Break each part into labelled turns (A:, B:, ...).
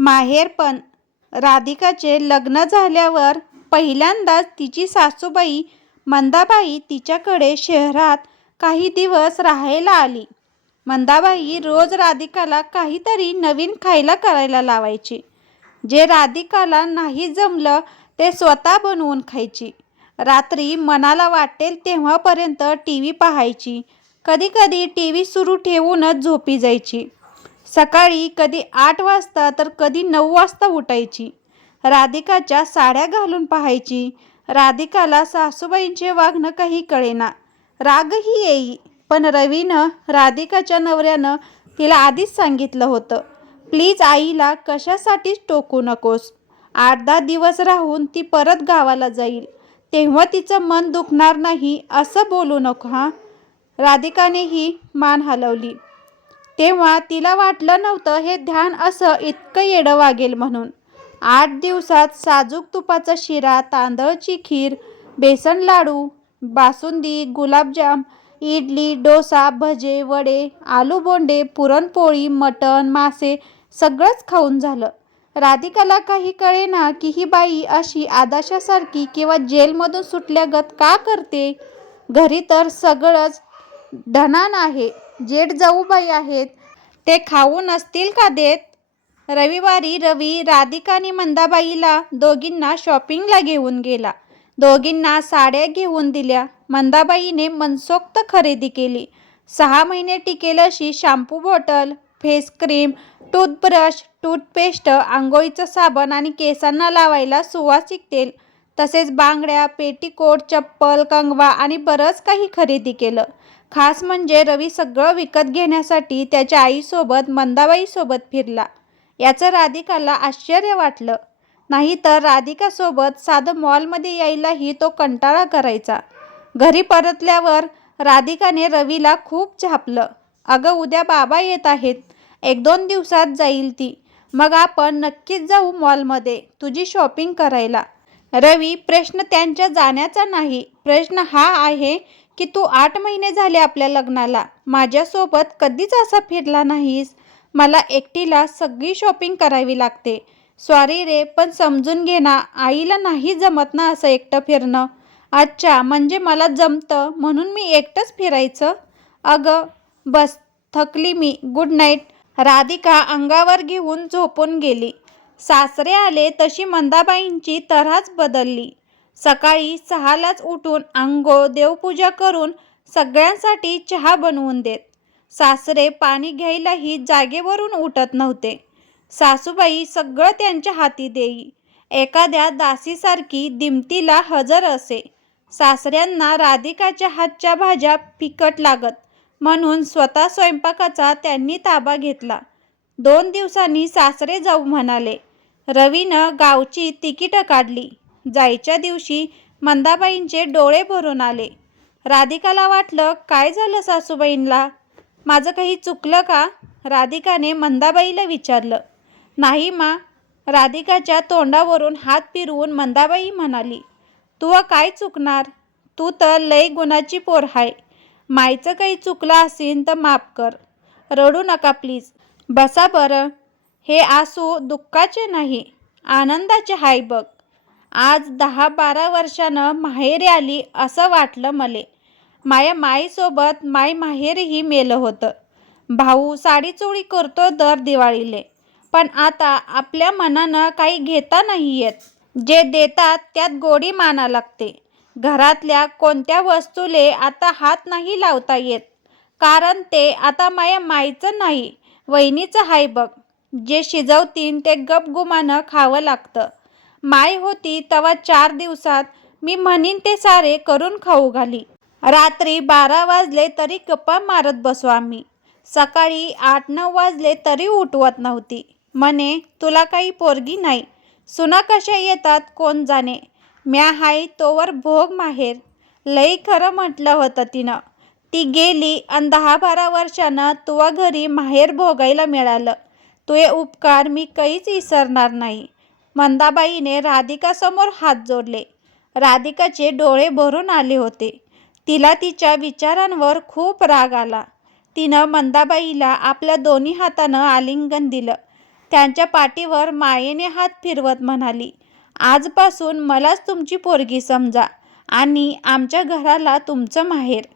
A: माहेरपण राधिकाचे लग्न झाल्यावर पहिल्यांदाच तिची सासूबाई मंदाबाई तिच्याकडे शहरात काही दिवस राहायला आली. मंदाबाई रोज राधिकाला काहीतरी नवीन खायला करायला लावायची. जे राधिकाला नाही जमलं ते स्वतः बनवून खायची. रात्री मनाला वाटेल तेव्हापर्यंत टी व्ही पाहायची. कधीकधी टी व्ही सुरू ठेवूनच झोपी जायची. सकाळी कधी आठ वाजता तर कधी नऊ वाजता उठायची. राधिकाच्या साड्या घालून पाहायची. राधिकाला सासूबाईंचे वागणं काही कळेना. रागही येई. पण रवीनं राधिकाच्या नवऱ्यानं तिला आधीच सांगितलं होतं, प्लीज आईला कशासाठीच टोकू नकोस. आठ दहा दिवस राहून ती परत गावाला जाईल, तेव्हा तिचं मन दुखणार नाही असं बोलू नको हां. राधिकानेही मान हलवली. तेव्हा तिला वाटलं नव्हतं हे ध्यान असं इतकं येडं वागेल म्हणून. आठ दिवसात साजूक तुपाचा शिरा, तांदळाची खीर, बेसन लाडू, बासुंदी, गुलाबजाम, इडली, डोसा, भजे, वडे, आलूबोंडे, पुरणपोळी, मटण, मासे सगळंच खाऊन झालं. राधिकाला काही कळेना की ही बाई अशी आदर्शासारखी किंवा जेलमधून सुटल्यागत का करते. घरी तर सगळंच धनान आहे. जेठ जाऊबाई आहेत, ते खाऊ नसतील का देत? रविवारी रवी राधिका आणि मंदाबाईला दोघींना शॉपिंगला घेऊन गेला. दोघींना साड्या घेऊन दिल्या. मंदाबाईने मनसोक्त खरेदी केली. सहा महिने टिकेल अशी shampoo bottle, face cream, toothbrush, toothpaste, आंघोळीचं साबण आणि केसांना लावायला सुवासिक तेल, तसेच बांगड्या, पेटीकोट चप्पल, कंगवा आणि बरंच काही खरेदी केलं. खास म्हणजे रवी सगळं विकत घेण्यासाठी त्याच्या आईसोबत मंदाबाईसोबत फिरला. याचं राधिकाला आश्चर्य वाटलं. नाही तर राधिकासोबत साधं मॉलमध्ये यायलाही तो कंटाळा करायचा. घरी परतल्यावर राधिकाने रवीला खूप झापलं. अगं उद्या बाबा येत आहेत. एक दोन दिवसात जाईल ती. मग आपण नक्कीच जाऊ मॉलमध्ये तुझी शॉपिंग करायला. रवी प्रश्न त्यांच्या जाण्याचा नाही. प्रश्न हा आहे की तू आठ महिने झाले आपल्या लग्नाला. माझ्यासोबत कधीच असा फिरला नाहीस. मला एकटीला सगळी शॉपिंग करावी लागते. सॉरी रे पण समजून घे ना आईला नाही जमत ना असं एकटं फिरणं. अच्छा म्हणजे मला जमतं म्हणून मी एकटंच फिरायचं. अगं बस थकली मी. Good night. राधिका अंगावर घेऊन झोपून गेली. सासरे आले तशी मंदाबाईंची तऱ्हाच बदलली. सकाळी सहालाच उठून आंघोळ, देवपूजा करून सगळ्यांसाठी चहा बनवून देत. सासरे पाणी घ्यायलाही जागेवरून उठत नव्हते. सासूबाई सगळं त्यांच्या हाती देई. एखाद्या दासीसारखी दिमतीला हजर असे. सासऱ्यांना राधिकाच्या हातच्या भाज्या फिकट लागत म्हणून स्वतः स्वयंपाकाचा त्यांनी ताबा घेतला. दोन दिवसांनी सासरे जाऊ म्हणाले. रवीनं गावची तिकीटं काढली. जायच्या दिवशी मंदाबाईंचे डोळे भरून आले. राधिकाला वाटलं काय झालं सासूबाईंना? माझं काही चुकलं का? राधिकाने मंदाबाईला विचारलं. नाही मा. राधिकाच्या तोंडावरून हात फिरवून मंदाबाई म्हणाली. तू काय चुकणार? तू तर लय गुणाची पोर हाय. मायचं काही चुकलं असेल तर माफ कर. रडू नका प्लीज. बसा बरं. हे आसू दुःखाचे नाही, आनंदाचे हाय बघ. आज दहा बारा वर्षानं माहेरी आली असं वाटलं मले. माया माईसोबत माय माहेरही मेलं होतं. भाऊ साडीचोळी करतो दर दिवाळीले. पण आता आपल्या मनानं काही घेता नाही येत. जे देतात त्यात गोडी माना लागते. घरातल्या कोणत्या वस्तूले आता हात नाही लावता येत. कारण ते आता माया माईचं नाही वहिनीचं हाय बघ. जे शिजवतीन ते गपगुमानं खावं लागतं. माय होती तवा चार दिवसात मी म्हणीन ते सारे करून खाऊ घाली. रात्री बारा वाजले तरी गप्पा मारत बसू आम्ही. सकाळी आठ नऊ वाजले तरी उठवत नव्हती. म्हणे तुला काही पोरगी नाही. सुना कशा येतात कोण जाणे. म्या हाय तोवर भोग माहेर. लई खरं म्हटलं होतं तिनं. ती गेली आणि दहा बारा वर्षानं तुव्हा घरी माहेर भोगायला मिळालं. तुझे उपकार मी काहीच विसरणार नाही. मंदाबाईने राधिकासमोर हात जोडले. राधिकाचे डोळे भरून आले होते. तिला तिच्या विचारांवर खूप राग आला. तिनं मंदाबाईला आपल्या दोन्ही हातानं आलिंगन दिलं. त्यांच्या पाठीवर मायेने हात फिरवत म्हणाली आजपासून मलाच तुमची पोरगी समजा आणि आमच्या घराला तुमचं माहेर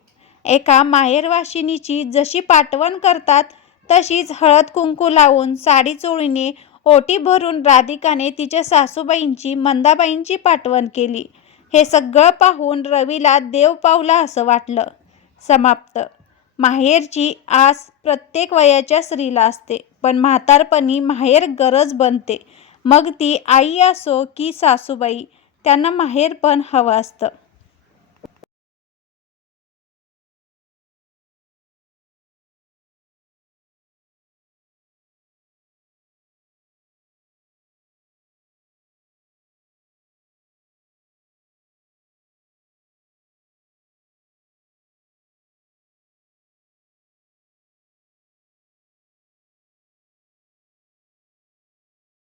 A: एका माहेरवाशिनीची जशी पाठवण करतात तशीच हळद कुंकू लावून साडी चोळीने ओटी भरून राधिकाने तिच्या सासूबाईंची मंदाबाईंची पाठवण केली. हे सगळं पाहून रवीला देव पावला असं वाटलं. समाप्त. माहेरची आस प्रत्येक वयाच्या स्त्रीला असते पण म्हातारपणी माहेर गरज बनते. मग ती आई असो की सासूबाई त्यांना माहेर पण हवं असतं.